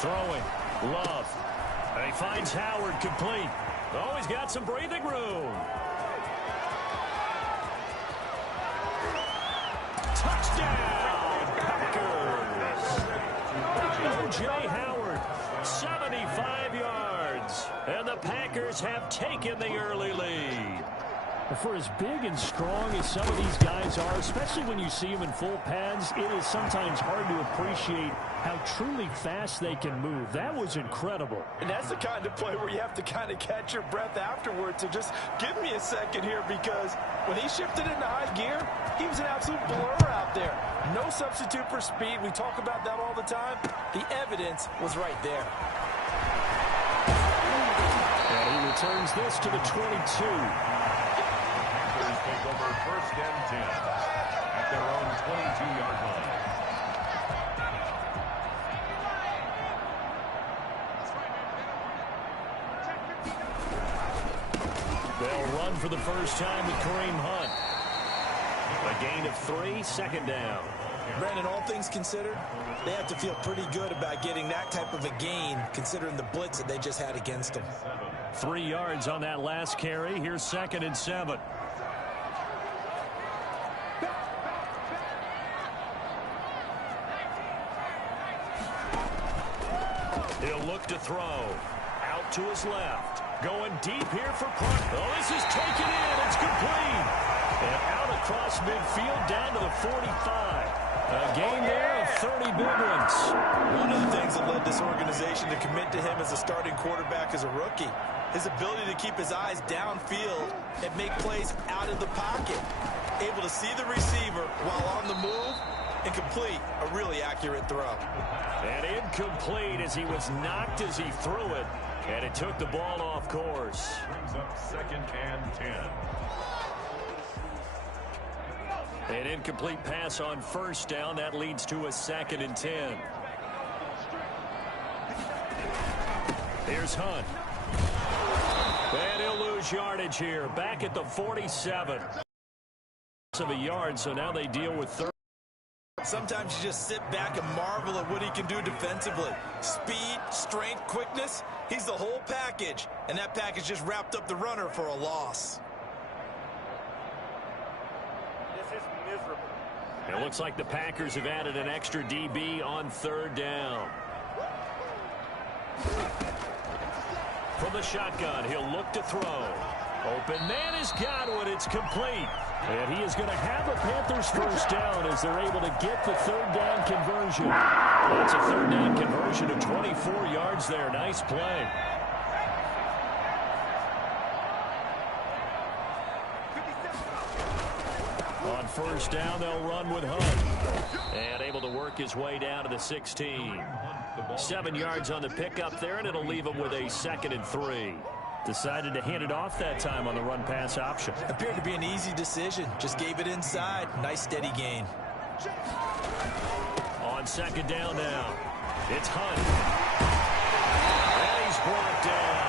Throwing. Love. And he finds Howard complete. Oh, he's got some breathing room. Touchdown, Packers. O.J. Howard, 75 yards. And the Packers have taken the early lead. For as big and strong as some of these guys are, especially when you see them in full pads, it is sometimes hard to appreciate how truly fast they can move. That was incredible. And that's the kind of play where you have to kind of catch your breath afterwards. So just give me a second here, because when he shifted into high gear, he was an absolute blur out there. No substitute for speed. We talk about that all the time. The evidence was right there. And he returns this to the 22. Take over first and 10 at their own 22-yard line. They'll run for the first time with Kareem Hunt. A gain of 3, second down. Brandon, all things considered, they have to feel pretty good about getting that type of a gain, considering the blitz that they just had against them. 3 yards on that last carry. Here's 2nd and 7. He'll look to throw. Out to his left. Going deep here for Park. Oh, this is taken in. It's complete. And out across midfield down to the 45. A gain there of 30 big ones. One of the things that led this organization to commit to him as a starting quarterback as a rookie, his ability to keep his eyes downfield and make plays out of the pocket. Able to see the receiver while on the move and complete a really accurate throw. And incomplete as he was knocked as he threw it. And it took the ball off course. Brings up 2nd and 10. An incomplete pass on first down. That leads to a 2nd and 10. Here's Hunt. And he'll lose yardage here. Back at the 47. Of a yard, so now they deal with 30. Sometimes you just sit back and marvel at what he can do defensively. Speed, strength, quickness. He's the whole package. And that package just wrapped up the runner for a loss. This is miserable. It looks like the Packers have added an extra DB on 3rd down. From the shotgun, he'll look to throw. Open man has got one. It's complete. And he is going to have a Panthers first down as they're able to get the 3rd down conversion. That's a 3rd down conversion of 24 yards there. Nice play. On first down, they'll run with Hunt. And able to work his way down to the 16. 7 yards on the pickup there, and it'll leave him with a 2nd and 3. Decided to hand it off that time on the run-pass option. Appeared to be an easy decision. Just gave it inside. Nice, steady gain. On 2nd down now. It's Hunt. And he's brought down.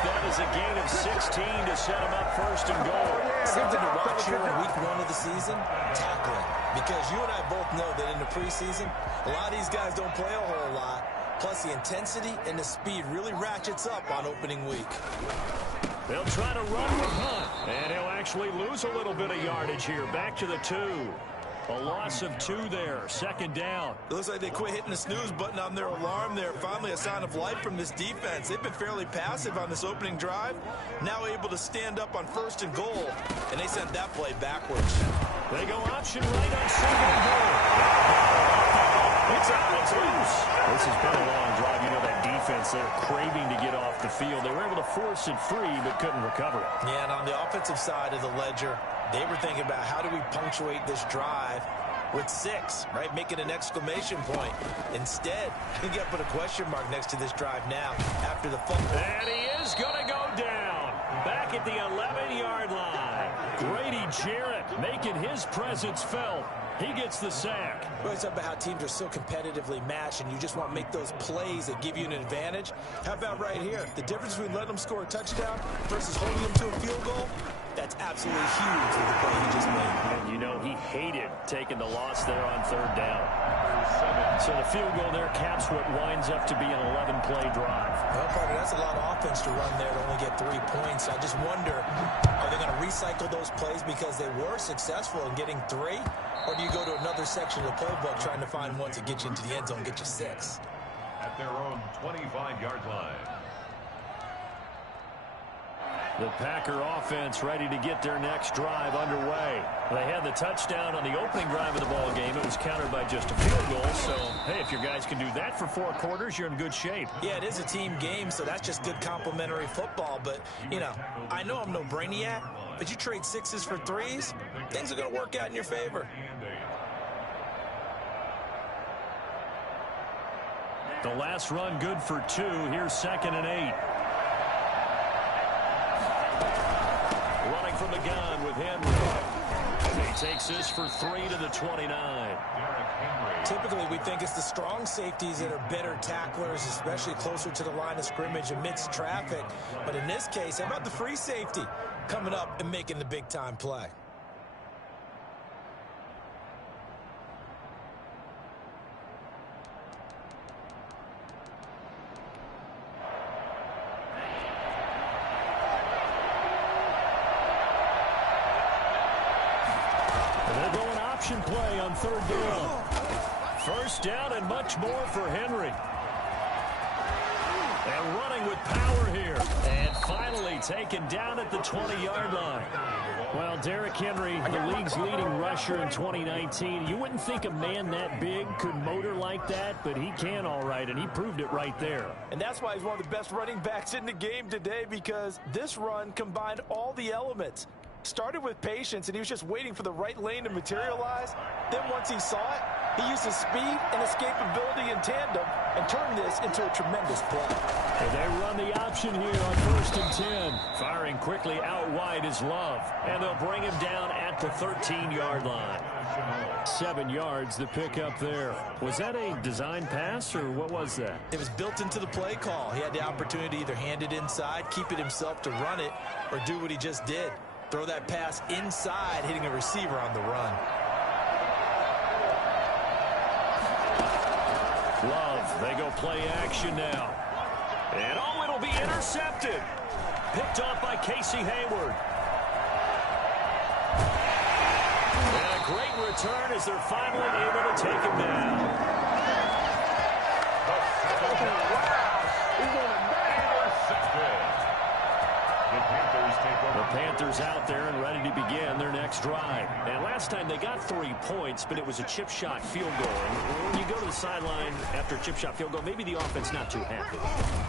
That is a gain of 16 to set him up 1st and goal. Something to watch here in week 1 of the season, tackling. Because you and I both know that in the preseason, a lot of these guys don't play a whole lot. Plus, the intensity and the speed really ratchets up on opening week. They'll try to run with Hunt. And he'll actually lose a little bit of yardage here. Back to the 2. A loss of 2 there. 2nd down. It looks like they quit hitting the snooze button on their alarm there. Finally a sign of life from this defense. They've been fairly passive on this opening drive. Now able to stand up on 1st and goal. And they sent that play backwards. They go option right on 2nd and goal. It's out. It's loose. This has been a long drive. You know that defense, they're craving to get off the field. They were able to force it free, but couldn't recover it. Yeah, and on the offensive side of the ledger, they were thinking about how do we punctuate this drive with 6, right? Making an exclamation point. Instead, you got to put a question mark next to this drive now after the fumble. And he is going to go down. Back at the 11-yard line. Grady Jarrett making his presence felt. He gets the sack. We always talk about how teams are so competitively matched, and you just want to make those plays that give you an advantage. How about right here? The difference between letting them score a touchdown versus holding them to a field goal, that's absolutely huge with the play he just made. And you know, he hated taking the loss there on third down. So the field goal there caps what winds up to be an 11-play drive. Well, Parker, that's a lot of offense to run there to only get 3 points. I just wonder, are they going to recycle those plays because they were successful in getting 3? Or do you go to another section of the playbook trying to find one to get you into the end zone, get you 6? At their own 25-yard line. The Packer offense ready to get their next drive underway. They had the touchdown on the opening drive of the ball game. It was countered by just a field goal. So, hey, if your guys can do that for 4 quarters, you're in good shape. Yeah, it is a team game, so that's just good complimentary football. But, you know, I know I'm no brainiac, but you trade 6s for 3s, things are going to work out in your favor. The last run good for 2. Here's 2nd and 8. Running from the gun with Henry. He takes this for 3 to the 29. Typically, we think it's the strong safeties that are better tacklers, especially closer to the line of scrimmage amidst traffic. But in this case, how about the free safety coming up and making the big-time play? Play on 3rd down. 1st down and much more for Henry. And running with power here. And finally taken down at the 20-yard line. Well, Derrick Henry, the league's leading rusher in 2019. You wouldn't think a man that big could motor like that, but he can all right, and he proved it right there. And that's why he's one of the best running backs in the game today, because this run combined all the elements. Started with patience, and he was just waiting for the right lane to materialize. Then once he saw it, he used his speed and escapability in tandem and turned this into a tremendous play. And they run the option here on 1st and 10. Firing quickly out wide is Love. And they'll bring him down at the 13-yard line. 7 yards, the pickup there. Was that a design pass, or what was that? It was built into the play call. He had the opportunity to either hand it inside, keep it himself to run it, or do what he just did. Throw that pass inside, hitting a receiver on the run. Love, they go play action now. And oh, it'll be intercepted. Picked off by Casey Hayward. And a great return as they're finally able to take him down. The Panthers out there and ready to begin their next drive. And last time they got 3 points, but it was a chip shot field goal. And when you go to the sideline after a chip shot field goal, maybe the offense not too happy.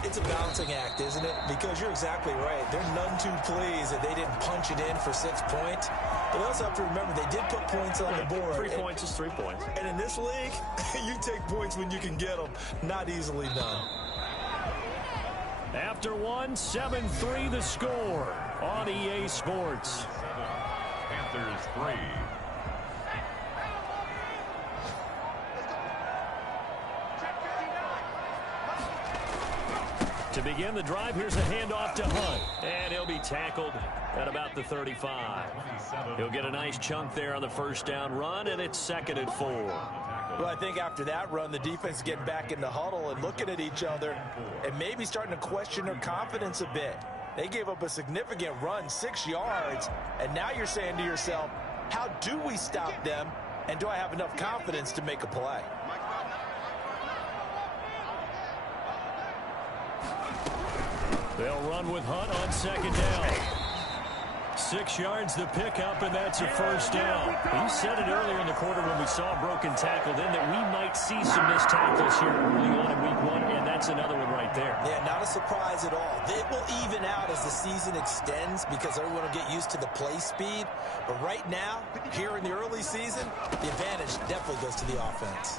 It's a balancing act, isn't it? Because you're exactly right. They're none too pleased that they didn't punch it in for 6 points. But they also have to remember they did put points on the board. 3 points is 3 points. And in this league, you take points when you can get them. Not easily done. After 1, 7-3 the score on EA Sports. Panthers 3. To begin the drive, here's a handoff to Hunt. And he'll be tackled at about the 35. He'll get a nice chunk there on the 1st down run, and it's 2nd and 4. Well, I think after that run, the defense is getting back in the huddle and looking at each other and maybe starting to question their confidence a bit. They gave up a significant run, 6 yards, and now you're saying to yourself, how do we stop them, and do I have enough confidence to make a play? They'll run with Hunt on 2nd down. 6 yards the pickup, and that's a 1st down. You said it earlier in the quarter when we saw a broken tackle then that we might see some missed tackles here early on in week 1, and that's another one right there. Yeah, not a surprise at all. It will even out as the season extends because everyone will get used to the play speed. But right now, here in the early season, the advantage definitely goes to the offense.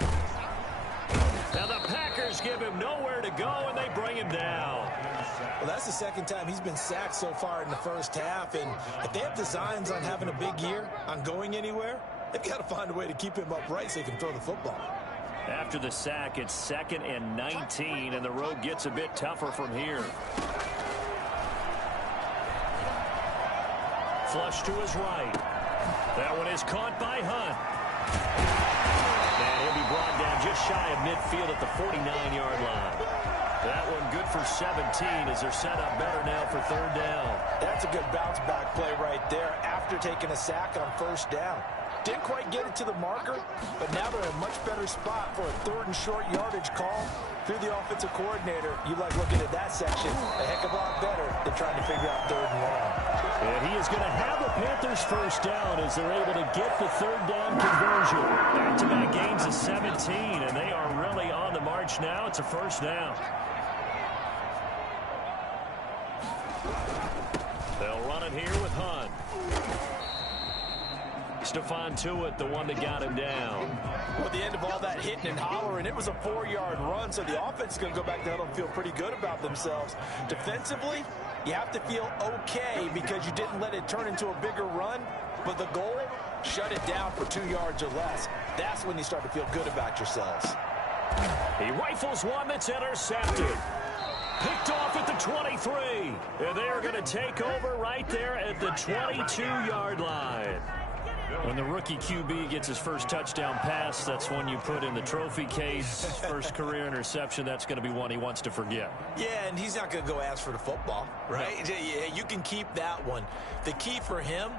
Now the Packers give him nowhere to go, and they bring him down. Well, that's the 2nd time he's been sacked so far in the 1st half, and if they have designs on having a big year, on going anywhere, they've got to find a way to keep him upright so he can throw the football. After the sack, it's 2nd and 19, and the road gets a bit tougher from here. Flush to his right. That one is caught by Hunt. And he'll be brought down just shy of midfield at the 49-yard line. That one good for 17 as they're set up better now for third down. That's a good bounce-back play right there after taking a sack on first down. Didn't quite get it to the marker, but now they're in a much better spot for a third and short yardage call. Through the offensive coordinator, you like looking at that section a heck of a lot better than trying to figure out third and long. And he is going to have the Panthers first down as they're able to get the third down conversion. Back-to-back gains of 17, and they are really on the march now. It's a first down. They'll run it here with Hunt. Stephon Tuitt, the one that got him down. Well, at the end of all that hitting and hollering, it was a 4-yard run, so the offense is going to go back to huddle and feel pretty good about themselves. Defensively, you have to feel okay because you didn't let it turn into a bigger run, but the goal, shut it down for 2 yards or less. That's when you start to feel good about yourselves. He rifles one that's intercepted. Picked off at the 23. And they are going to take over right there at the 22-yard line. When the rookie QB gets his first touchdown pass, that's one you put in the trophy case. First career interception, that's going to be one he wants to forget. Yeah, and he's not going to go ask for the football, right? Yeah, you can keep that one. The key for him,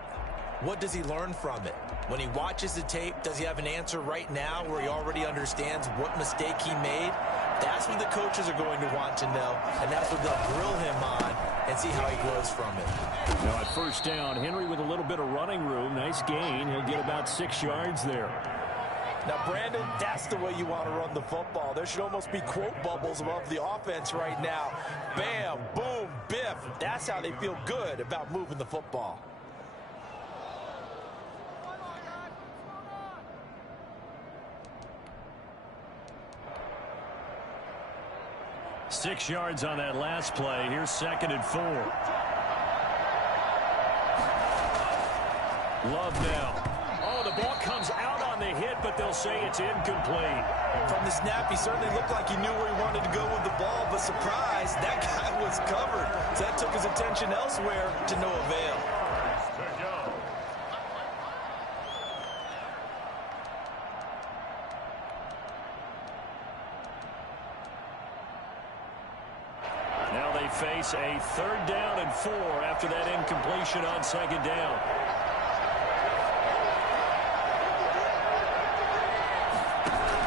what does he learn from it? When he watches the tape, does he have an answer right now where he already understands what mistake he made? That's what the coaches are going to want to know, and that's what they'll grill him on and see how he grows from it. Now at first down, Henry with a little bit of running room. Nice gain. He'll get about 6 yards there. Now, Brandon, that's the way you want to run the football. There should almost be quote bubbles above the offense right now. Bam, boom, biff. That's how they feel good about moving the football. Six yards on that last play. Here's 2nd and 4. Love now. Oh, the ball comes out on the hit, but they'll say it's incomplete. From the snap, he certainly looked like he knew where he wanted to go with the ball, but surprise, that guy was covered. So that took his attention elsewhere to no avail. Now they face a 3rd down and 4 after that incompletion on 2nd down.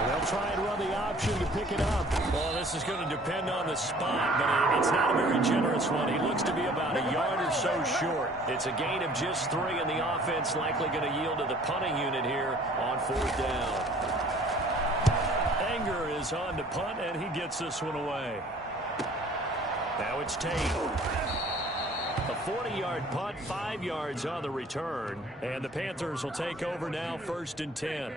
They'll try and run the option to pick it up. Well, this is going to depend on the spot, but it's not a very generous one. He looks to be about a yard or so short. It's a gain of just 3, and the offense likely going to yield to the punting unit here on 4th down. Anger is on to punt, and he gets this one away. Now it's Tate. A 40-yard punt, 5 yards on the return. And the Panthers will take over now 1st and 10.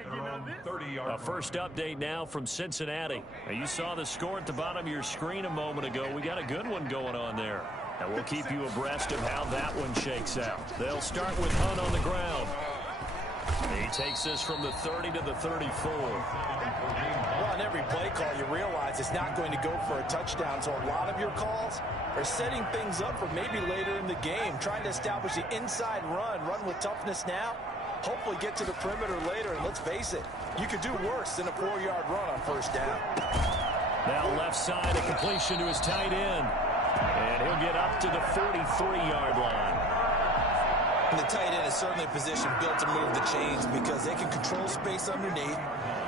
A first update now from Cincinnati. Now you saw the score at the bottom of your screen a moment ago. We got a good one going on there. And we'll keep you abreast of how that one shakes out. They'll start with Hunt on the ground. He takes this from the 30 to the 34. Well, on every play call, you realize it's not going to go for a touchdown. So a lot of your calls are setting things up for maybe later in the game, trying to establish the inside run with toughness now, hopefully get to the perimeter later. And let's face it, you could do worse than a 4-yard run on first down. Now left side, a completion to his tight end. And he'll get up to the 43-yard line. And the tight end is certainly a position built to move the chains because they can control space underneath.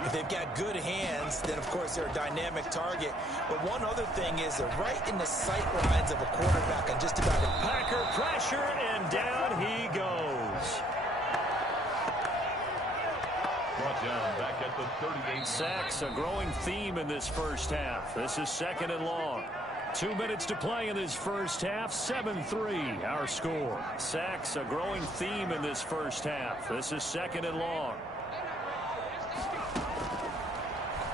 If they've got good hands, then, of course, they're a dynamic target. But one other thing is they're right in the sight lines of a quarterback on just about it. Packer pressure, and down he goes. Brought down back at the 38. Sacks, a growing theme in this first half. This is 2nd and long. 2 minutes to play in this first half. 7-3 our score. Sacks, a growing theme in this first half. This is 2nd and long.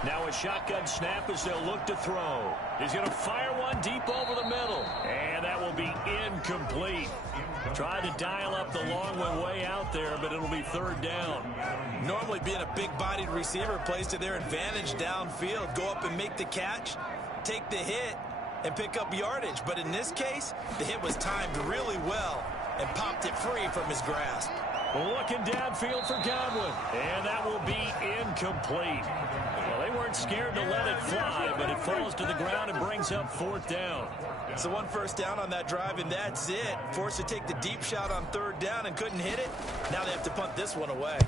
Now a shotgun snap as they'll look to throw. He's going to fire one deep over the middle. And that will be incomplete. Tried to dial up the long one way out there, but it'll be 3rd down. Normally being a big-bodied receiver plays to their advantage downfield. Go up and make the catch, take the hit, and pick up yardage. But in this case, the hit was timed really well and popped it free from his grasp. Looking downfield for Godwin. And that will be incomplete. Well, they weren't scared to let it fly, but it falls to the ground and brings up 4th down. So 1 first down on that drive, and that's it. Forced to take the deep shot on 3rd down and couldn't hit it. Now they have to punt this one away.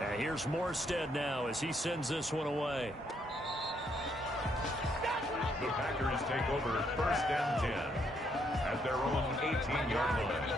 And here's Morstead now as he sends this one away. The Packers take over 1st and 10 at their own 18-yard line.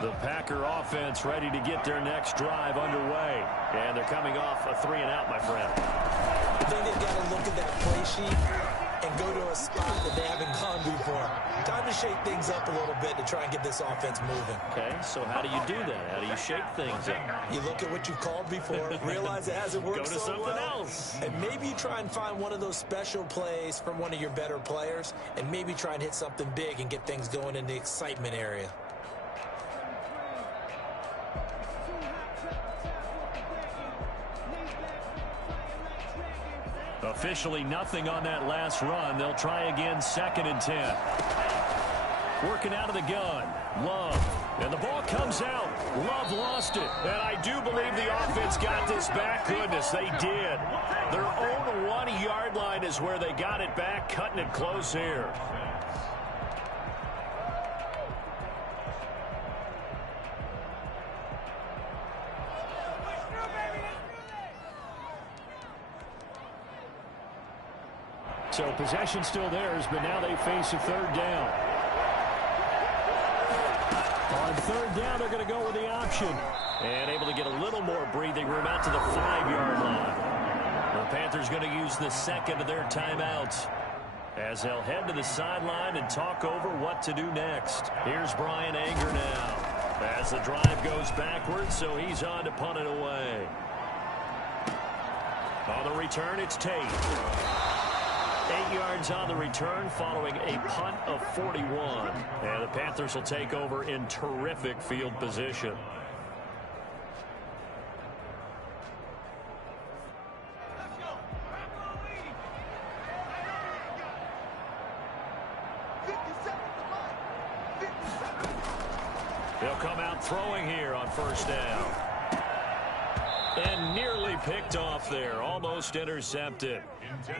The Packer offense ready to get their next drive underway. And they're coming off a 3-and-out, my friend. I think they've got to look at that play sheet and go to a spot that they haven't gone before. Time to shake things up a little bit to try and get this offense moving. Okay, so how do you do that? How do you shake things up? You look at what you've called before, realize it hasn't worked Go to so something well, else. and maybe you try and find one of those special plays from one of your better players, and maybe try and hit something big and get things going in the excitement area. Officially nothing on that last run. They'll try again 2nd and 10. Working out of the gun. Love. And the ball comes out. Love lost it. And I do believe the offense got this back. Goodness, they did. Their own 1-yard line is where they got it back, cutting it close here. So possession still theirs, but now they face a 3rd down. On 3rd down, they're going to go with the option. And able to get a little more breathing room out to the 5-yard line. The Panthers going to use the 2nd of their timeouts as they'll head to the sideline and talk over what to do next. Here's Brian Anger now as the drive goes backwards, so he's on to punt it away. On the return, it's Tate. 8 yards on the return following a punt of 41. And the Panthers will take over in terrific field position. They'll come out throwing here on 1st down. And nearly picked off there. Almost intercepted.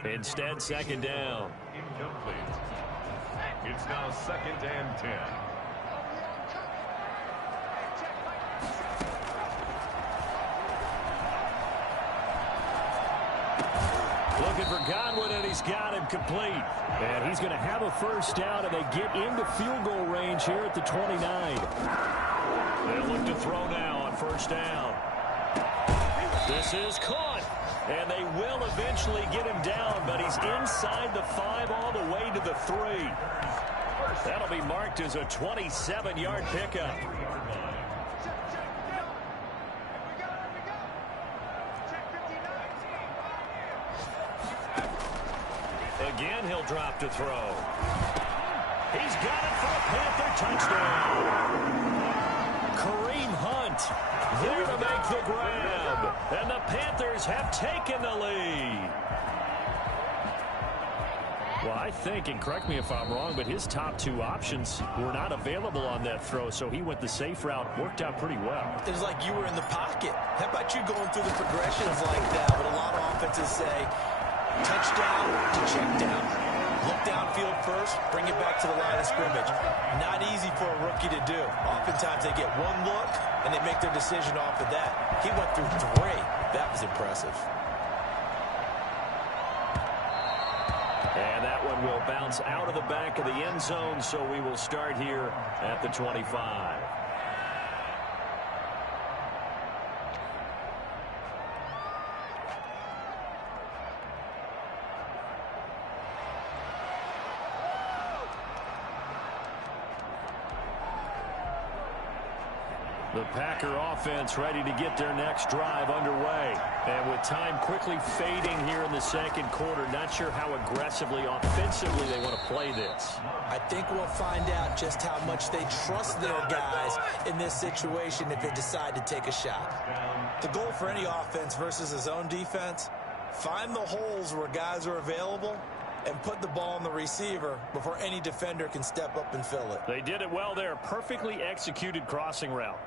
Instead, 2nd down. Incomplete. It's now 2nd and 10. Looking for Godwin, and he's got him complete. And he's going to have a 1st down, and they get into field goal range here at the 29. They look to throw now on 1st down. This is caught, and they will eventually get him down, but he's inside the 5 all the way to the 3. That'll be marked as a 27-yard pickup. Again, he'll drop to throw. He's got it for a Panther touchdown. Kareem Hunt there to make the grab. And the Panthers have taken the lead. Well, I think, and correct me if I'm wrong, but his top 2 options were not available on that throw, so he went the safe route. Worked out pretty well. It was like you were in the pocket. How about you going through the progressions like that? But a lot of offenses say touchdown to check down. Look downfield first, bring it back to the line of scrimmage. Not easy for a rookie to do. Oftentimes they get one look, and they make their decision off of that. He went through 3. That was impressive. And that one will bounce out of the back of the end zone, so we will start here at the 25. The Packer offense ready to get their next drive underway. And with time quickly fading here in the 2nd quarter, not sure how aggressively, offensively they want to play this. I think we'll find out just how much they trust their guys in this situation if they decide to take a shot. The goal for any offense versus his own defense, find the holes where guys are available and put the ball on the receiver before any defender can step up and fill it. They did it well there. Perfectly executed crossing route.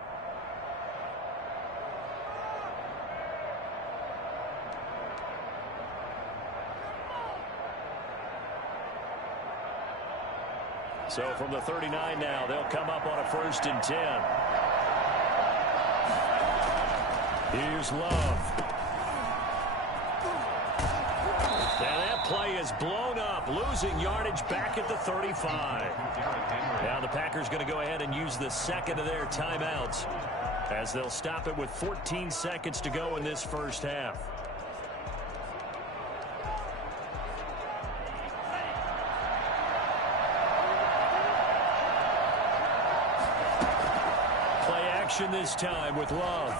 So from the 39 now, they'll come up on a 1st and 10. Here's Love. And that play is blown up, losing yardage back at the 35. Now the Packers going to go ahead and use the second of their timeouts as they'll stop it with 14 seconds to go in this first half. This time with Love.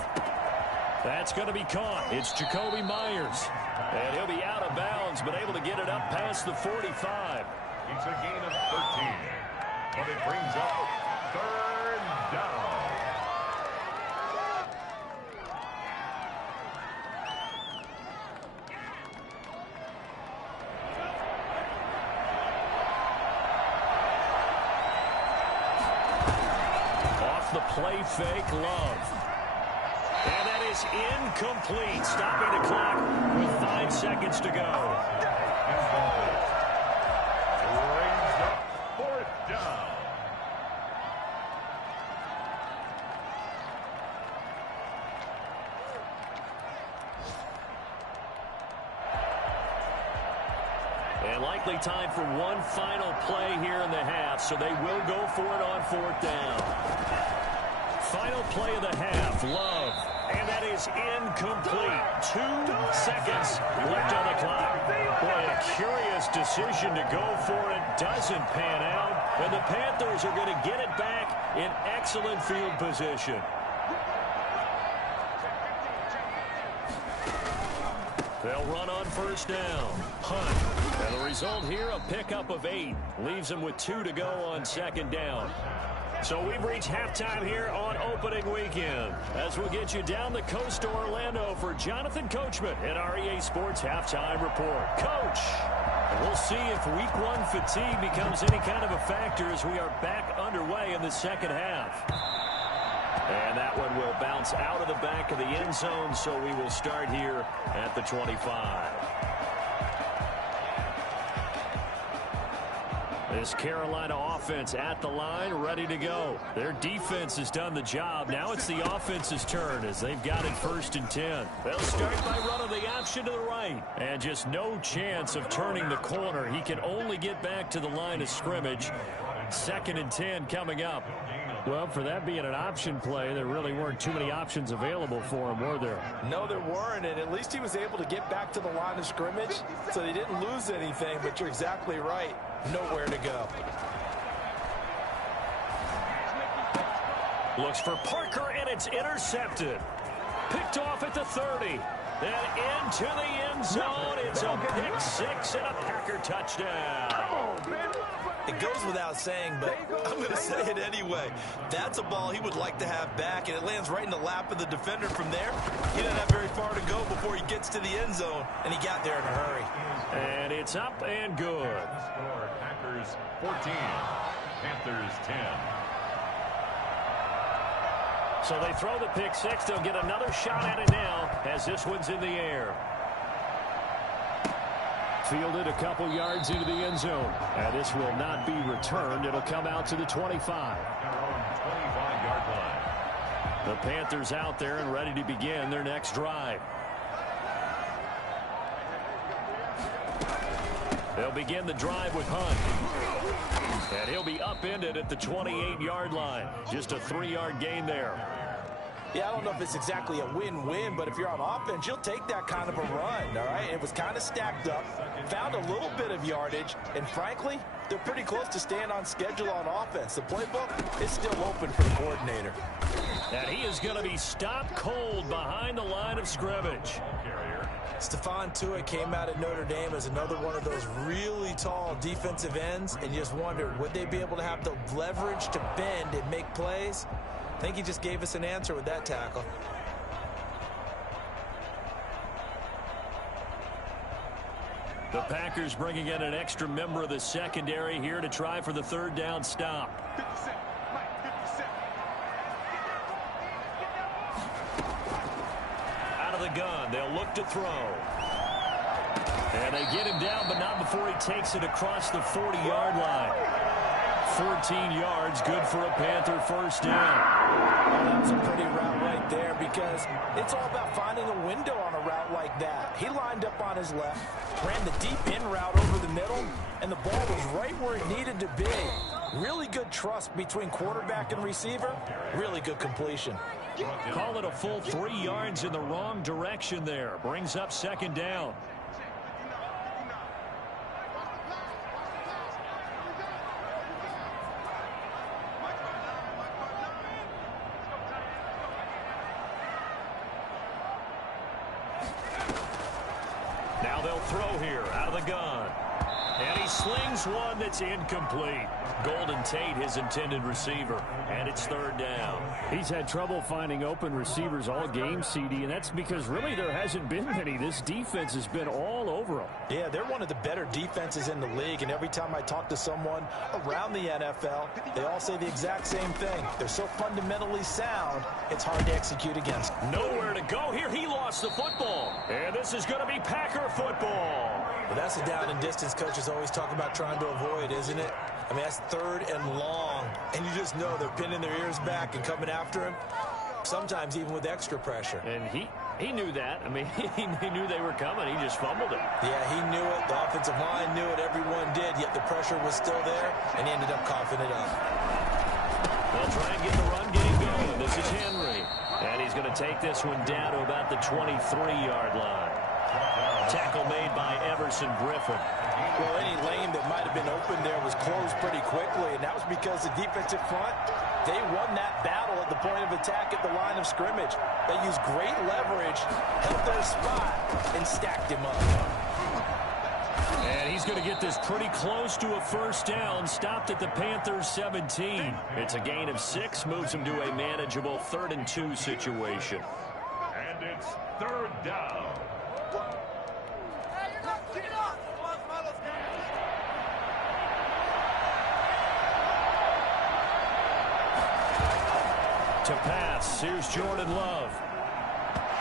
That's going to be caught. It's Jacoby Myers. And he'll be out of bounds, but able to get it up past the 45. It's a gain of 13. But it brings up 3rd down. The play fake, Love. And that is incomplete. Stopping the clock with 5 seconds to go. Brings up 4th down. And likely time for one final play here in the half, so they will go for it on 4th down. Final play of the half, Love. And that is incomplete. 2 seconds left on the clock. Boy, a curious decision to go for it. Doesn't pan out. And the Panthers are going to get it back in excellent field position. They'll run on 1st down. Hunt. And the result here, a pickup of 8. Leaves them with 2 to go on 2nd down. So we've reached halftime here on opening weekend, as we'll get you down the coast to Orlando for Jonathan Coachman at our EA Sports Halftime Report. Coach, we'll see if Week 1 fatigue becomes any kind of a factor as we are back underway in the second half. And that one will bounce out of the back of the end zone, so we will start here at the 25. This Carolina offense at the line, ready to go. Their defense has done the job. Now it's the offense's turn as they've got it 1st and 10. They'll start by running the option to the right. And just no chance of turning the corner. He can only get back to the line of scrimmage. 2nd and 10 coming up. Well, for that being an option play, there really weren't too many options available for him, were there? No, there weren't, and at least he was able to get back to the line of scrimmage, so they didn't lose anything, but you're exactly right. Nowhere to go. Looks for Parker, and it's intercepted. Picked off at the 30. Then into the end zone. It's a pick 6 and a Packer touchdown. It goes without saying, but I'm going to say it anyway. That's a ball he would like to have back, and it lands right in the lap of the defender from there. He didn't have very far to go before he gets to the end zone, and he got there in a hurry. And it's up and good. Score Packers 14, Panthers 10. So they throw the pick 6. They'll get another shot at it now as this one's in the air. Fielded a couple yards into the end zone. And this will not be returned. It'll come out to the 25. 25-yard line. The Panthers out there and ready to begin their next drive. They'll begin the drive with Hunt. And he'll be upended at the 28-yard line. Just a 3-yard gain there. Yeah, I don't know if it's exactly a win-win, but if you're on offense, you'll take that kind of a run, all right? It was kind of stacked up, found a little bit of yardage, and frankly, they're pretty close to staying on schedule on offense. The playbook is still open for the coordinator. And he is going to be stopped cold behind the line of scrimmage. Stephon Tuitt came out of Notre Dame as another one of those really tall defensive ends, and you just wondered, would they be able to have the leverage to bend and make plays? I think he just gave us an answer with that tackle. The Packers bringing in an extra member of the secondary here to try for the third down stop. Out of the gun, they'll look to throw. And they get him down, but not before he takes it across the 40-yard line. 14 yards, good for a Panther first down. That was a pretty route right there because it's all about finding a window on a route like that. He lined up on his left, ran the deep in route over the middle, and the ball was right where it needed to be. Really good trust between quarterback and receiver. Really good completion. Call it a full 3 yards in the wrong direction there. Brings up second down. Now they'll throw here out of the gun. And he slings one that's incomplete. Golden Tate, his intended receiver. And it's third down. He's had trouble finding open receivers all game, CD, and that's because really there hasn't been many. This defense has been all over him. Yeah, they're one of the better defenses in the league, and every time I talk to someone around the NFL, they all say the exact same thing. They're so fundamentally sound, it's hard to execute against. Nowhere to go here. He lost the football. And this is going to be Packer football. But that's the down and distance coaches always talk about trying to avoid, isn't it? I mean, that's third and long, and you just know they're pinning their ears back and coming after him, sometimes even with extra pressure. And he knew that. I mean, he knew they were coming. He just fumbled it. Yeah, he knew it. The offensive line knew it. Everyone did, yet the pressure was still there, and he ended up coughing it up. They'll try and get the run game going. This is Henry. And he's going to take this one down to about the 23-yard line. Tackle made by Everson Griffin. Well, any lane that might have been open there was closed pretty quickly, and that was because the defensive front, they won that battle at the point of attack at the line of scrimmage. They used great leverage, held their spot, and stacked him up. And he's going to get this pretty close to a first down, stopped at the Panthers' 17. It's a gain of 6, moves him to a manageable 3rd and 2 situation. And it's third down. To pass, here's Jordan Love.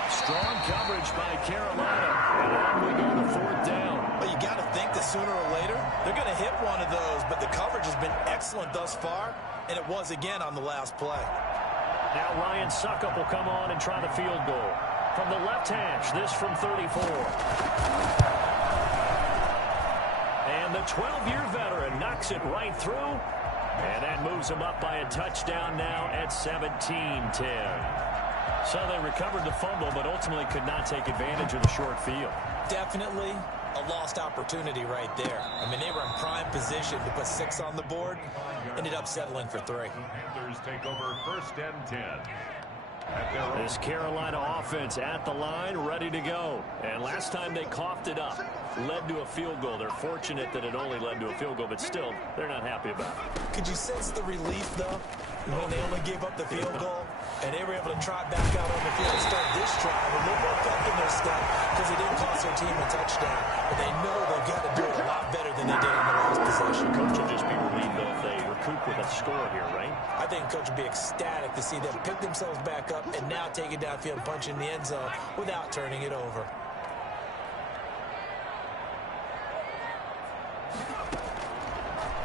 Strong coverage by Carolina. And on we go to 4th down. Well, you got to think that sooner or later, they're going to hit one of those, but the coverage has been excellent thus far, and it was again on the last play. Now Ryan Suckup will come on and try the field goal. From the left hash, this from 34. And the 12-year veteran knocks it right through. And that moves him up by a touchdown now at 17-10. So they recovered the fumble, but ultimately could not take advantage of the short field. Definitely a lost opportunity right there. I mean, they were in prime position to put 6 on the board. Ended up settling for 3. Panthers take over 1st and 10. This Carolina offense at the line, ready to go. And last time they coughed it up, led to a field goal. They're fortunate that it only led to a field goal, but still, they're not happy about it. Could you sense the relief, though, when they only gave up the field goal? And they were able to trot back out on the field and start this drive a little more pep in their step because it didn't cost their team a touchdown. But they know they've got to do it a lot better than they did in the last possession. Coach will just be relieved, though, if they recoup with a score here, right? I think Coach would be ecstatic to see them pick themselves back up and now take it downfield and punch in the end zone without turning it over.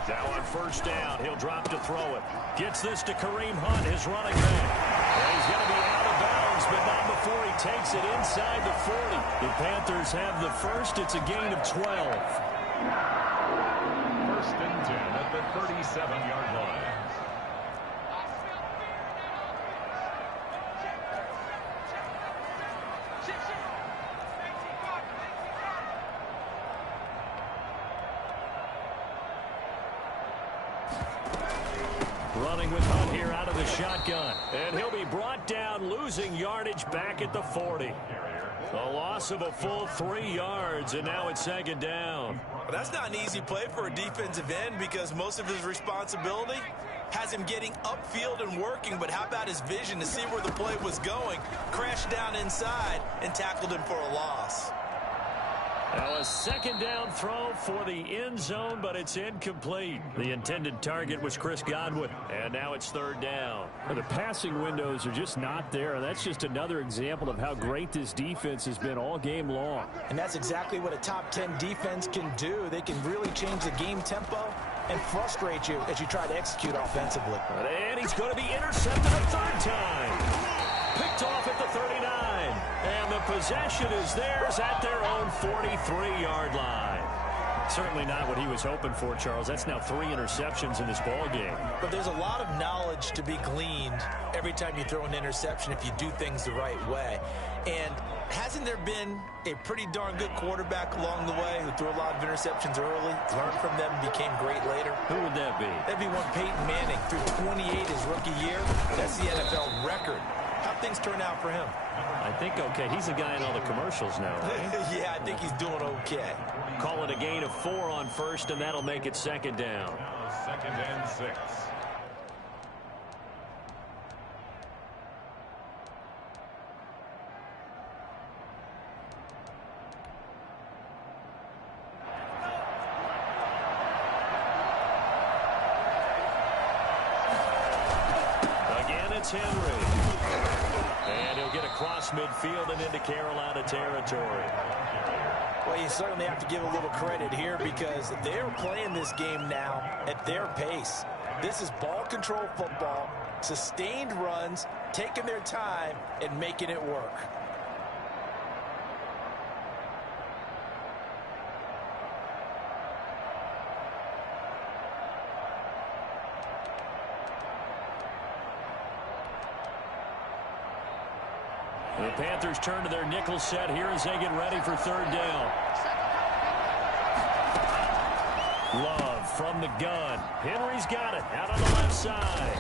Now on 1st down, he'll drop to throw it. Gets this to Kareem Hunt, his running back. And he's going to be out of bounds, but not before he takes it inside the 40. The Panthers have the first. It's a gain of 12. 1st and 10 at the 37-yard line. Running with Hunt here out of the shotgun. And he'll be brought down, losing yardage back at the 40. A loss of a full 3 yards, and now it's 2nd down. But that's not an easy play for a defensive end because most of his responsibility has him getting upfield and working, but how about his vision to see where the play was going, crashed down inside, and tackled him for a loss. Now a second down throw for the end zone, but it's incomplete. The intended target was Chris Godwin, and now it's third down. The passing windows are just not there. That's just another example of how great this defense has been all game long. And that's exactly what a top 10 defense can do. They can really change the game tempo and frustrate you as you try to execute offensively. And he's going to be intercepted a third time. Picked off at the 39. And the possession is theirs at their own 43-yard line. Certainly not what he was hoping for, Charles. That's now 3 interceptions in this ball game. But there's a lot of knowledge to be gleaned every time you throw an interception if you do things the right way. And hasn't there been a pretty darn good quarterback along the way who threw a lot of interceptions early, learned from them, became great later? Who would that be? That'd be one Peyton Manning. Threw 28 his rookie year. That's the NFL record. How'd things turn out for him? I think okay. He's the guy in all the commercials now. Yeah, I think he's doing okay. Call it a gain of 4 on first, and that'll make it second down. Second and 6. Again, it's Henry. And he'll get across midfield and into Carolina territory. Well, you certainly have to give a little credit here because they're playing this game now at their pace. This is ball control football, sustained runs, taking their time and making it work. The Panthers turn to their nickel set here as they get ready for third down. Love from the gun. Henry's got it out on the left side.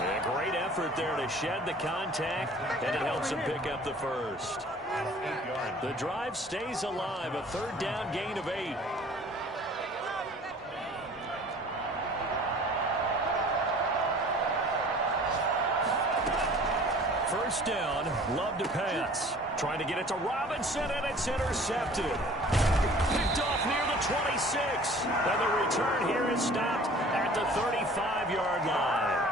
And a great effort there to shed the contact, and it helps him pick up the first. The drive stays alive, a third down gain of 8. First down, Love to pass. Trying to get it to Robinson, and it's intercepted. Picked off near the 26. And the return here is stopped at the 35-yard line.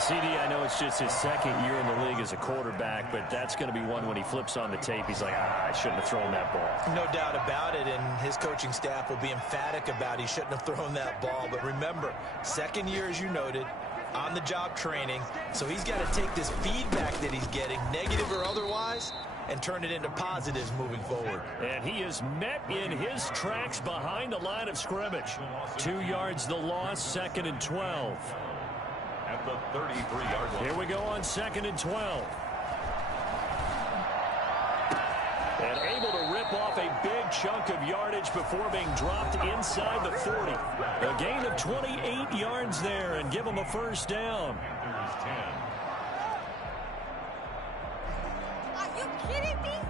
CD, I know it's just his second year in the league as a quarterback, but that's going to be one when he flips on the tape. He's like, I shouldn't have thrown that ball. No doubt about it, and his coaching staff will be emphatic about he shouldn't have thrown that ball. But remember, second year, as you noted, on-the-job training, so he's got to take this feedback that he's getting, negative or otherwise, and turn it into positives moving forward. And he is met in his tracks behind the line of scrimmage. 2 yards the loss, 2nd and 12. At the 33-yard line. Here we go on 2nd and 12. And able to rip off a big chunk of yardage before being dropped inside the 40. A gain of 28 yards there and give him a first down. Panthers 10. Are you kidding me?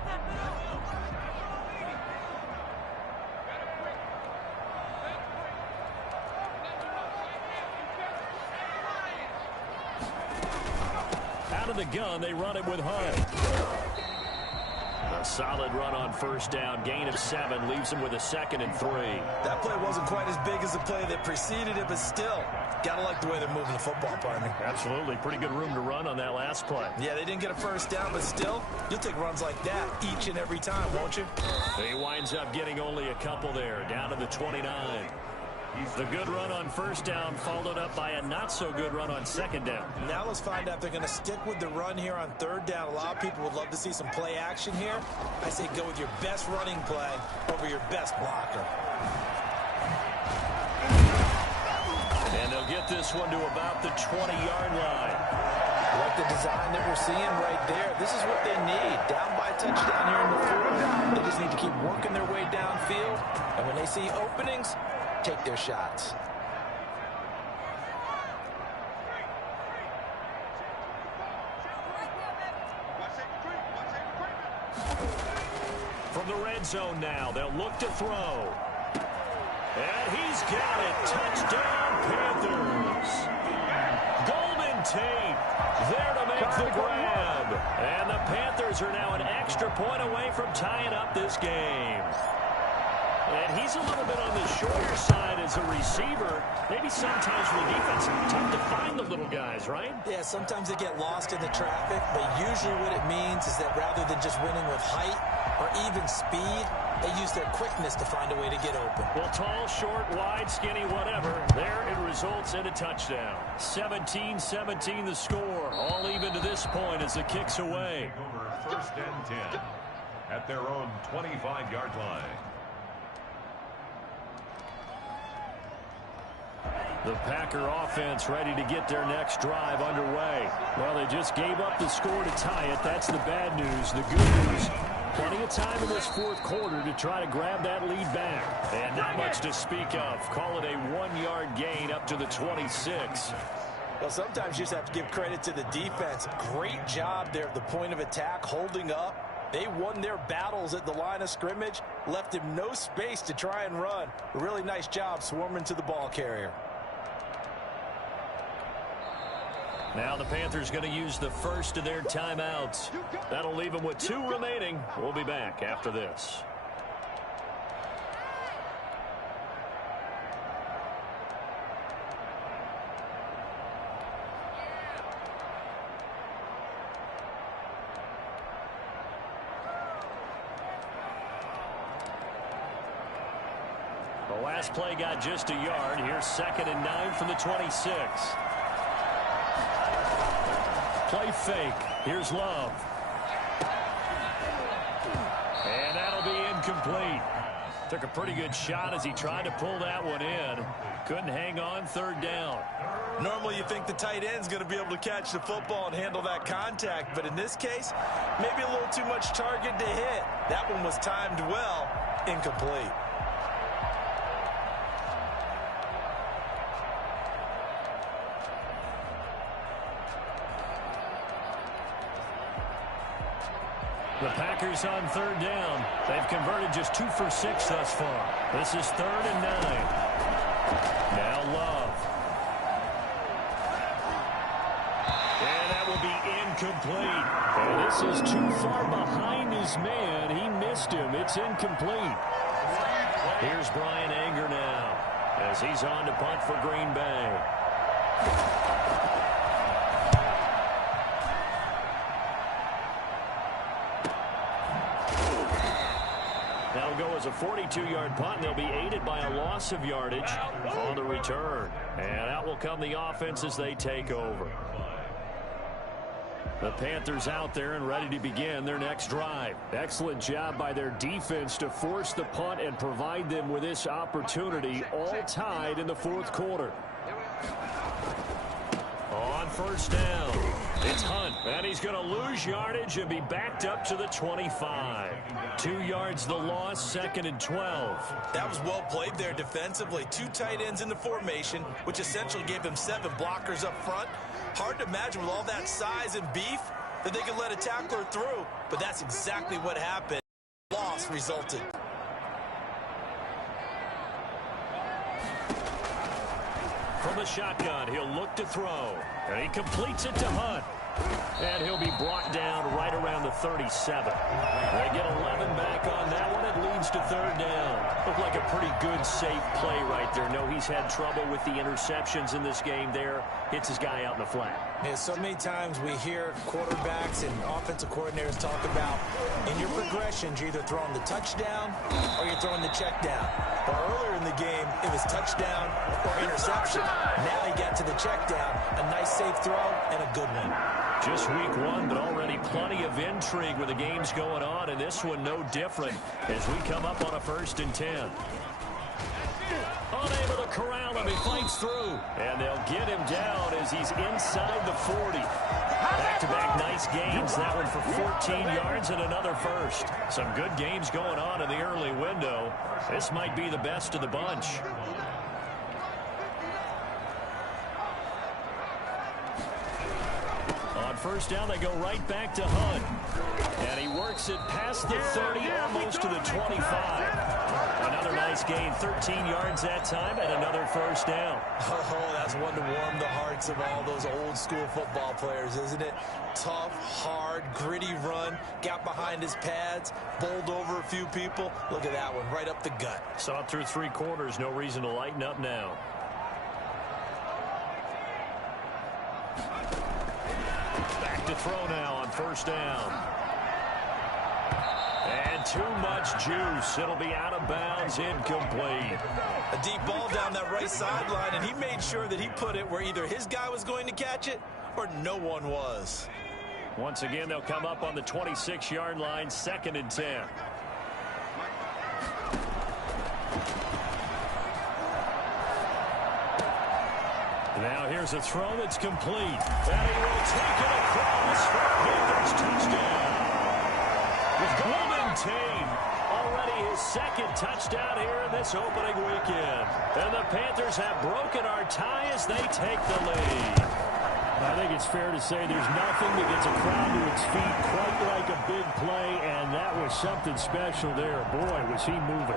Out of the gun, they run it with Hunt. A solid run on first down. Gain of 7 leaves him with a 2nd and 3. That play wasn't quite as big as the play that preceded it, but still, gotta like the way they're moving the football, partner. Absolutely. Pretty good room to run on that last play. Yeah, they didn't get a first down, but still, you'll take runs like that each and every time, won't you? He winds up getting only a couple there, down to the 29. The good run on first down followed up by a not-so-good run on second down. Now let's find out if they're going to stick with the run here on third down. A lot of people would love to see some play action here. I say go with your best running play over your best blocker. And they'll get this one to about the 20-yard line. I like the design that we're seeing right there. This is what they need. Down by a touchdown here in the fourth. They just need to keep working their way downfield. And when they see openings, take their shots. From the red zone now, they'll look to throw. And he's got it. Touchdown, Panthers. Golden Tate there to make the grab. And the Panthers are now an extra point away from tying up this game. And he's a little bit on the shorter side as a receiver. Maybe sometimes for the defense, tough to find the little guys, right? Yeah, sometimes they get lost in the traffic, but usually what it means is that rather than just winning with height or even speed, they use their quickness to find a way to get open. Well, tall, short, wide, skinny, whatever. There it results in a touchdown. 17-17 the score. All even to this point as the kick's away. Over 1st and 10 at their own 25-yard line. The Packer offense ready to get their next drive underway. Well, they just gave up the score to tie it. That's the bad news. The good news, plenty of time in this fourth quarter to try to grab that lead back. And not much to speak of. Call it a 1-yard gain up to the 26. Well, sometimes you just have to give credit to the defense. Great job there at the point of attack, holding up. They won their battles at the line of scrimmage, left him no space to try and run. A really nice job swarming to the ball carrier. Now the Panthers going to use the first of their timeouts. That'll leave them with 2 remaining. We'll be back after this. The last play got just a yard. Here's 2nd and 9 from the 26. Play fake. Here's Love. And that'll be incomplete. Took a pretty good shot as he tried to pull that one in. Couldn't hang on, 3rd down. Normally you think the tight end's going to be able to catch the football and handle that contact, but in this case, maybe a little too much target to hit. That one was timed well, incomplete. The Packers on 3rd down. They've converted just 2 for 6 thus far. This is 3rd and 9. Now Love. And that will be incomplete. And this is too far behind his man. He missed him. It's incomplete. Here's Brian Anger now as he's on to punt for Green Bay. That'll go as a 42-yard punt, and they'll be aided by a loss of yardage on the return. And out will come the offense as they take over. The Panthers out there and ready to begin their next drive. Excellent job by their defense to force the punt and provide them with this opportunity, all tied in the fourth quarter. On 1st down, it's Hunt, and he's going to lose yardage and be backed up to the 25. 2 yards the loss, 2nd and 12. That was well played there defensively. 2 tight ends in the formation, which essentially gave him 7 blockers up front. Hard to imagine with all that size and beef that they could let a tackler through, but that's exactly what happened. Loss resulted. From the shotgun, he'll look to throw. And he completes it to Hunt. And he'll be brought down right around the 37. They get 11 back on that one. It leads to 3rd down. Looked like a pretty good, safe play right there. No, he's had trouble with the interceptions in this game there. Hits his guy out in the flat. Yeah, so many times we hear quarterbacks and offensive coordinators talk about in your progressions, you're either throwing the touchdown or you're throwing the check down. But earlier in the game, it was touchdown or interception. Now he got to the check down. A nice safe throw and a good one. Just week 1, but already plenty of intrigue with the games going on, and this one no different as we come up on a 1st and 10. Unable to corral him, he fights through, and they'll get him down as he's inside the 40. Back-to-back nice gains, that one for 14 yards and another first. Some good games going on in the early window. This might be the best of the bunch. On 1st down, they go right back to Hunt. And he works it past the 30, almost to the 25. Another nice Nice gain, 13 yards that time, and another first down. Oh, that's one to warm the hearts of all those old school football players, isn't it? Tough, hard, gritty run, got behind his pads, bowled over a few people. Look at that one, right up the gut. Saw it through 3 quarters, no reason to lighten up now. Back to throw now on first down. And too much juice. It'll be out of bounds, incomplete. A deep ball down that right sideline, and he made sure that he put it where either his guy was going to catch it or no one was. Once again, they'll come up on the 26-yard line, 2nd and 10. Now here's a throw that's complete. And he will take it across for a Panthers touchdown. With Golden Tate, already his 2nd touchdown here in this opening weekend. And the Panthers have broken our tie as they take the lead. I think it's fair to say there's nothing that gets a crowd to its feet quite like a big play, and that was something special there. Boy, was he moving.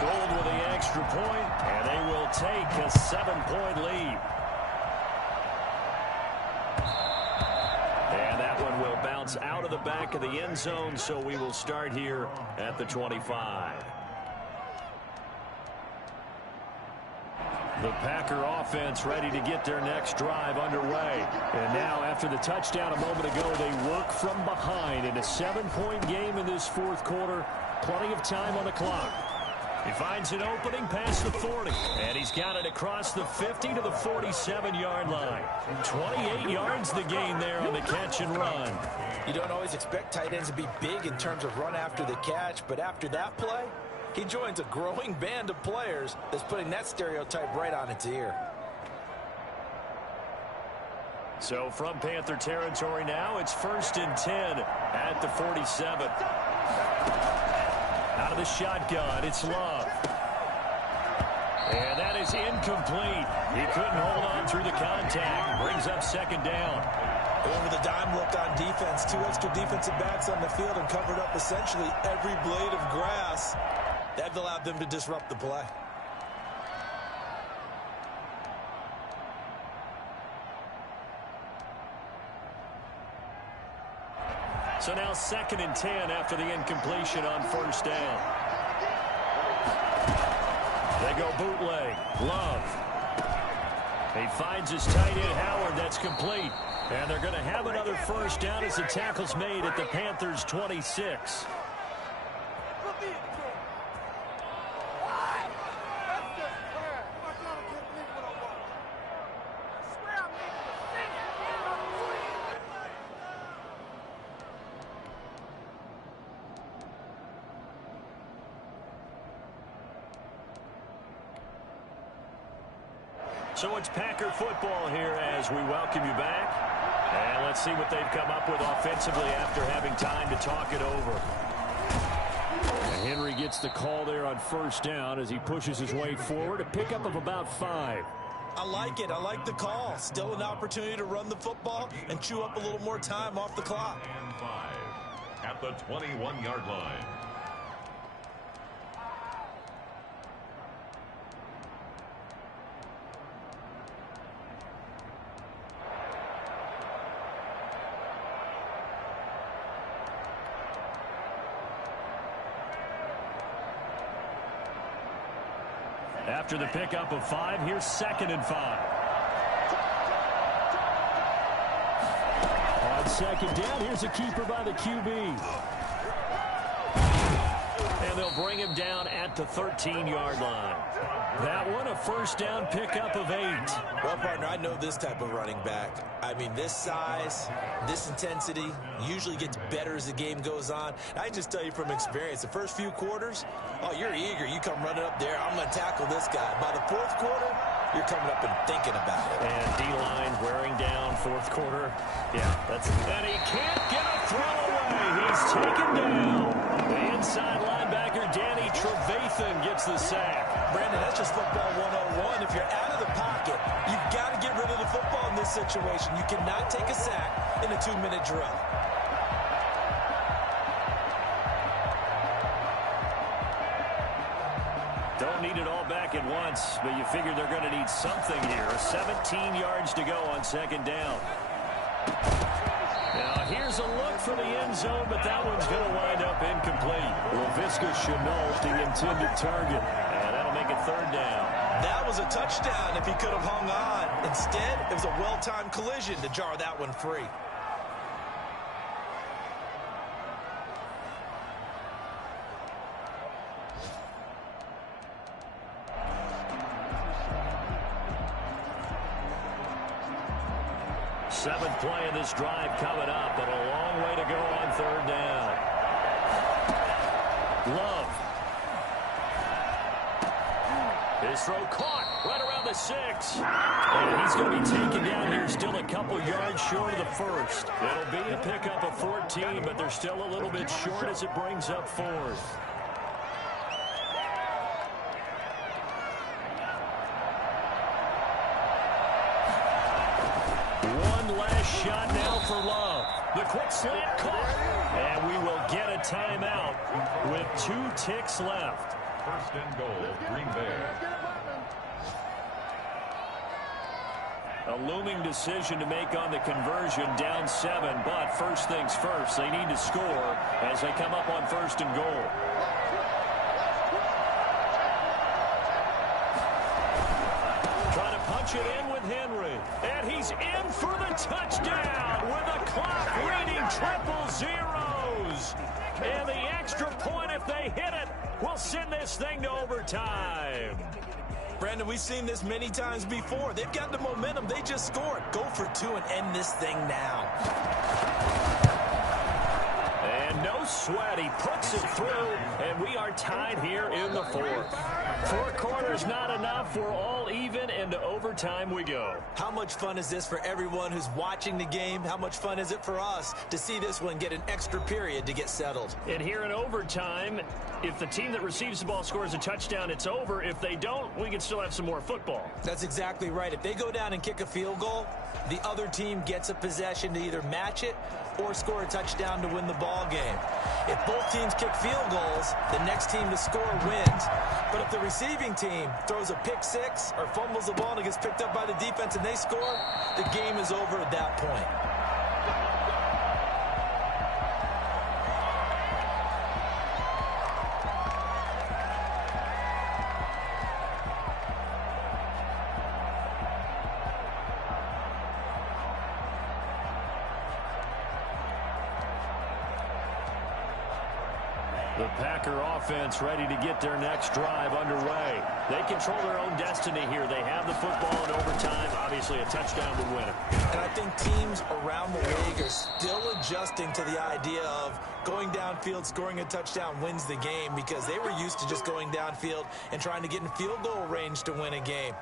Gold with the extra point, and they will take a 7-point lead. And that one will bounce out of the back of the end zone, so we will start here at the 25. The Packer offense ready to get their next drive underway. And now, after the touchdown a moment ago, they work from behind in a 7-point game in this 4th quarter. Plenty of time on the clock. He finds an opening past the 40, and he's got it across the 50 to the 47-yard line. 28 yards the gain there on the catch and run. You don't always expect tight ends to be big in terms of run after the catch, but after that play, he joins a growing band of players that's putting that stereotype right on its ear. So from Panther territory now, it's 1st and 10 at the 47. Out of the shotgun, it's Love. And that is incomplete. He couldn't hold on through the contact. Brings up 2nd down. Over the dime look on defense. 2 extra defensive backs on the field and covered up essentially every blade of grass. That allowed them to disrupt the play. So now 2nd and 10 after the incompletion on 1st down. They go bootleg. Love. He finds his tight end Howard. That's complete. And they're going to have another 1st down as the tackle's made at the Panthers' 26. So it's Packer football here as we welcome you back. And let's see what they've come up with offensively after having time to talk it over. And Henry gets the call there on 1st down as he pushes his way forward. A pickup of about 5. I like it. I like the call. Still an opportunity to run the football and chew up a little more time off the clock. And 5 at the 21-yard line. After the pickup of 5, here's 2nd and 5. On 2nd down, here's a keeper by the QB. And they'll bring him down at the 13-yard line. That one, a 1st down pickup of 8. Well, partner, I know this type of running back. I mean, this size, this intensity usually gets better as the game goes on. I just tell you from experience, the first few quarters, oh, you're eager. You come running up there. I'm going to tackle this guy. By the 4th quarter, you're coming up and thinking about it. And D-line wearing down 4th quarter. Yeah, that's it. And he can't get a throw away. He's taken down. The inside linebacker, Danny Trevathan, gets the sack. Brandon, that's just football 101. If you're out of the pocket, you've got to get rid of the football in this situation. You cannot take a sack in a 2-minute drill. Don't need it all back at once, but you figure they're going to need something here. 17 yards to go on second down. Now, here's a look for the end zone, but that one's going to wind up incomplete. Laviska Shenault, the intended target, and that'll make it third down. That was a touchdown if he could have hung on. Instead, it was a well-timed collision to jar that one free. Seventh play of this drive coming up, but a long way to go on third down. Love. His throw caught right around the 6. And he's going to be taken down here, still a couple yards short of the first. It'll be a pickup of 14, but they're still a little bit short as it brings up fourth. Shot now for Love. The quick slant caught. And we will get a timeout with 2 ticks left. First and goal, Green Bay. A looming decision to make on the conversion, down 7. But first things first, they need to score as they come up on first and goal. Trying to punch it in with Henry. And he's in for the touchdown with the clock reading triple zeros. And the extra point, if they hit it, will send this thing to overtime. Brandon, we've seen this many times before. They've got the momentum. They just scored. Go for 2 and end this thing now. And no sweat. He puts it through, and we are tied here in the fourth. 4 quarters not enough. We're all even, and to overtime we go. How much fun is this for everyone who's watching the game? How much fun is it for us to see this one get an extra period to get settled? And here in overtime, if the team that receives the ball scores a touchdown, it's over. If they don't, we can still have some more football. That's exactly right. If they go down and kick a field goal, the other team gets a possession to either match it or score a touchdown to win the ball game. If both teams kick field goals, the next team to score wins. But if the receiving team throws a pick 6 or fumbles the ball and it gets picked up by the defense and they score, the game is over at that point. The Packer offense ready to get their next drive underway. They control their own destiny here. They have the football in overtime. Obviously, a touchdown would win it. And I think teams around the league are still adjusting to the idea of going downfield, scoring a touchdown wins the game, because they were used to just going downfield and trying to get in field goal range to win a game.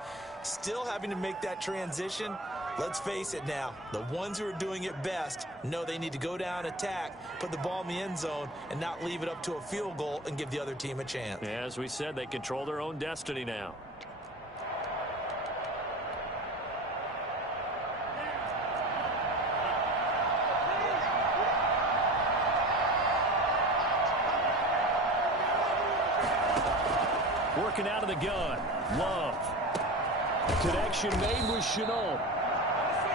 Still having to make that transition. Let's face it now, the ones who are doing it best know they need to go down, attack, put the ball in the end zone, and not leave it up to a field goal and give the other team a chance. As we said, they control their own destiny now. Working out of the gun. Love. Connection made with Shenault.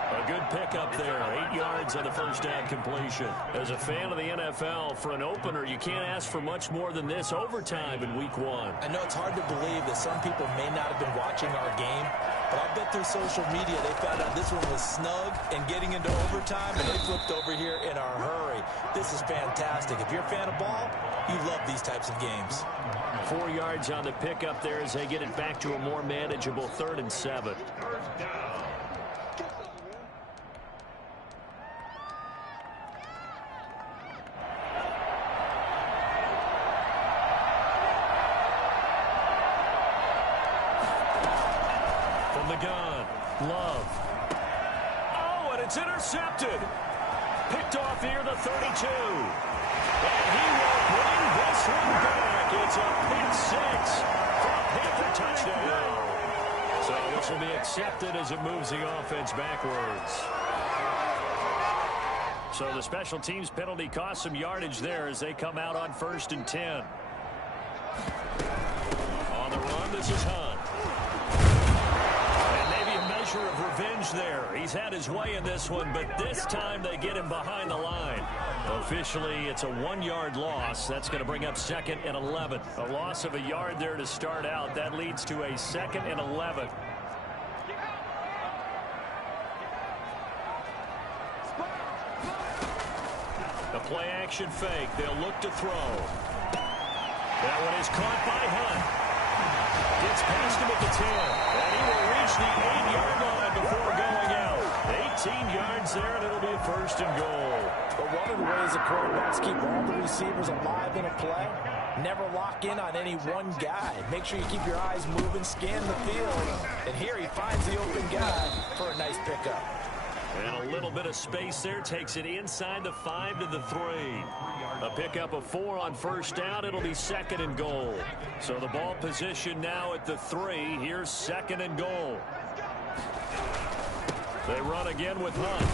A good pickup there. 8 yards on the first down completion. As a fan of the NFL, for an opener, you can't ask for much more than this overtime in week 1. I know it's hard to believe that some people may not have been watching our game, but I bet through social media they found out this one was snug and getting into overtime, and they flipped over here in a hurry. This is fantastic. If you're a fan of ball, you love these types of games. 4 yards on the pickup there as they get it back to a more manageable 3rd and 7. From the gun, Love. Oh, and it's intercepted. Picked off here, the 32. And he will bring this one back. It's a pick 6 for a Panther touchdown. So this will be accepted as it moves the offense backwards. So the special teams penalty cost some yardage there as they come out on 1st and 10. On the run. range there. He's had his way in this one, but this time they get him behind the line. Officially, it's a 1-yard loss. That's going to bring up 2nd and 11. A loss of a yard there to start out. That leads to a 2nd and 11. The play action fake. They'll look to throw. That one is caught by Hunt. Gets past him at the 10. And he will reach the 8-yard line before going out. 18 yards there, and it'll be a 1st and goal. But one of the ways the quarterbacks keep all the receivers alive in a play, never lock in on any one guy. Make sure you keep your eyes moving, scan the field. And here he finds the open guy for a nice pickup. And a little bit of space there takes it inside the 5 to the 3. A pickup of 4 on 1st down. It'll be 2nd and goal. So the ball position now at the 3. Here's 2nd and goal. They run again with Hunt.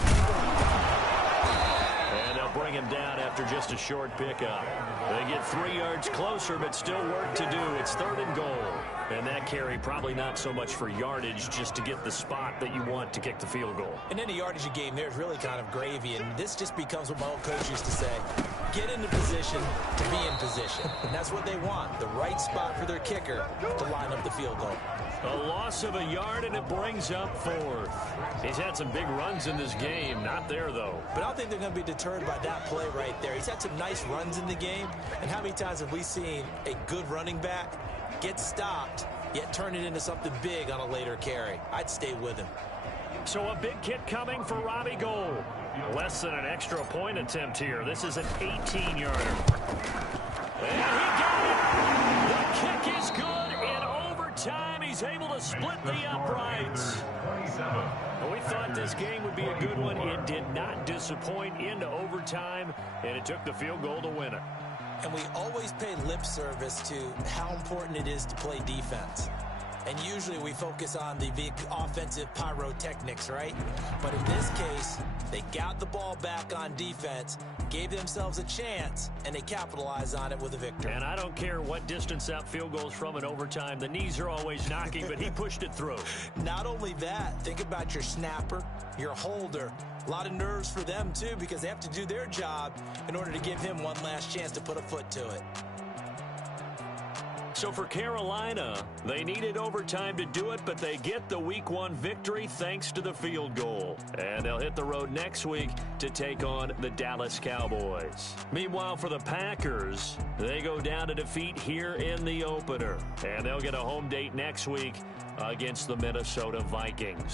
And they'll bring him down after just a short pickup. They get 3 yards closer, but still work to do. It's 3rd and goal. And that carry probably not so much for yardage, just to get the spot that you want to kick the field goal. In any yardage game, there's really kind of gravy, and this just becomes what my old coach used to say. Get into position to be in position. And that's what they want, the right spot for their kicker to line up the field goal. A loss of a yard, and it brings up 4th. He's had some big runs in this game. Not there, though. But I don't think they're going to be deterred by that play right there. He's had some nice runs in the game. And how many times have we seen a good running back get stopped, yet turn it into something big on a later carry? I'd stay with him. So a big kick coming for Robbie Gould. Less than an extra point attempt here. This is an 18-yarder. And he got it! The kick is good. Time he's able to split the uprights. We thought this game would be a good one. It did not disappoint into overtime, and it took the field goal to win it. And we always pay lip service to how important it is to play defense. And usually we focus on the offensive pyrotechnics, right? But in this case, they got the ball back on defense, gave themselves a chance, and they capitalized on it with a victory. And I don't care what distance that field goes from in overtime. The knees are always knocking, but he pushed it through. Not only that, think about your snapper, your holder. A lot of nerves for them, too, because they have to do their job in order to give him one last chance to put a foot to it. So for Carolina, they needed overtime to do it, but they get the Week 1 victory thanks to the field goal. And they'll hit the road next week to take on the Dallas Cowboys. Meanwhile, for the Packers, they go down to defeat here in the opener. And they'll get a home date next week against the Minnesota Vikings.